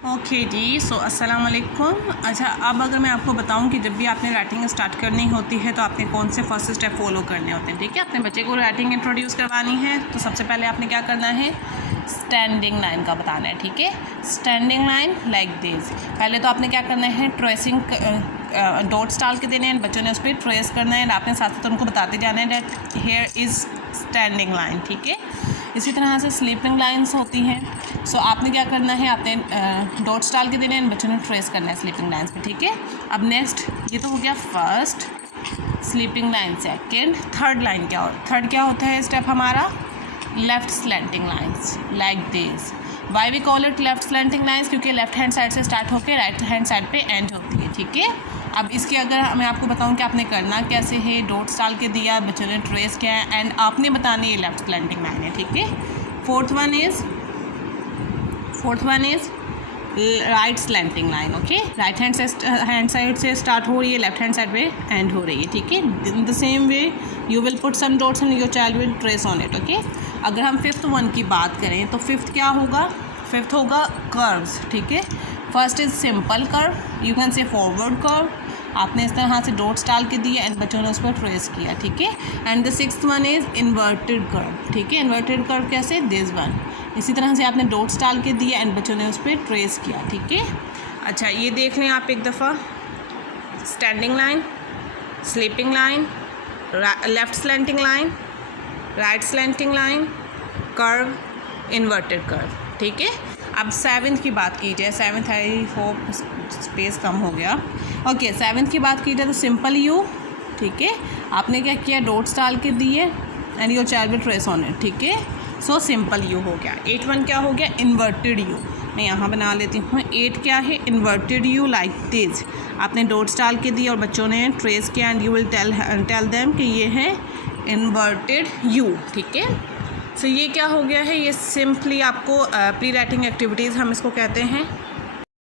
Okay जी, सो अस्सलाम वालेकुम। अच्छा, अब अगर मैं आपको बताऊं कि जब भी आपने राइटिंग स्टार्ट करनी होती है तो आपने कौन से फर्स्ट स्टेप फॉलो करने होते हैं। ठीक है, अपने बच्चे को राइटिंग इंट्रोड्यूस करवानी है तो सबसे पहले आपने क्या करना है, स्टैंडिंग लाइन का बताना है। ठीक है, स्टैंडिंग लाइन लाइक दिस। पहले तो आपने क्या करना है, ट्रेसिंग डॉट्स डाल के देने हैं, बच्चों ने उस पर ट्रेस करना है, आपने साथ साथ उनको बताते जाना है that here is standing line. ठीक है, इसी तरह से स्लीपिंग लाइंस होती हैं। सो आपने क्या करना है, आपने डॉट्स डाल के देने हैं, बच्चों ने ट्रेस करना है स्लीपिंग लाइंस पे। ठीक है, अब नेक्स्ट ये तो हो गया first sleeping line. Second, third line क्या होता है स्टेप हमारा, left slanting lines like this. Why we call it left slanting lines, क्योंकि लेफ्ट हैंड साइड से स्टार्ट होकर राइट हैंड साइड पे एंड होती है। ठीक है, अब इसके अगर मैं आपको बताऊं कि आपने करना कैसे है, डॉट्स डाल के दिया, बच्चों ने ट्रेस किया है एंड आपने बतानी है लेफ्ट स्लैंटिंग लाइन है। ठीक है, fourth one is right slanting line. Okay, right hand side से स्टार्ट हो रही है, लेफ्ट हैंड साइड पे एंड हो रही है। ठीक है, in the same way you will put some dots and your child will trace on it. Okay, अगर हम फिफ्थ वन की बात करें तो फिफ्थ क्या होगा, फिफ्थ होगा कर्व्स। ठीक है, first is simple curve, you can say forward curve. आपने इस तरह से डॉट्स डाल के दिए एंड बच्चों ने उस पर ट्रेस किया। ठीक है, and the sixth one is inverted curve. ठीक है, इन्वर्टेड कर्व कैसे, दिस वन। इसी तरह से आपने डॉट्स डाल के दिए एंड बच्चों ने उस पर ट्रेस किया। ठीक है, अच्छा ये देख लें आप एक दफ़ा, standing line, sleeping line, left slanting line, right slanting line, curve, inverted curve. ठीक है, अब सेवन्थ की बात की जाए, सेवन्थ आई होप स्पेस कम हो गया। ओके, सेवन्थ की बात की जाए तो सिंपल यू। ठीक है, आपने क्या किया, डॉट्स डाल के दिए and your child will trace on it. ठीक है, सो सिंपल यू हो गया। 8 वन क्या हो गया, इन्वर्टेड यू। मैं यहाँ बना लेती हूँ, 8 क्या है, इन्वर्टेड यू लाइक दिस। आपने डॉट्स डाल के दिए और बच्चों ने ट्रेस किया and you will tell them कि ये है इन्वर्टेड यू। ठीक है, सो ये क्या हो गया है, ये सिंपली आपको प्री राइटिंग एक्टिविटीज़ हम इसको कहते हैं।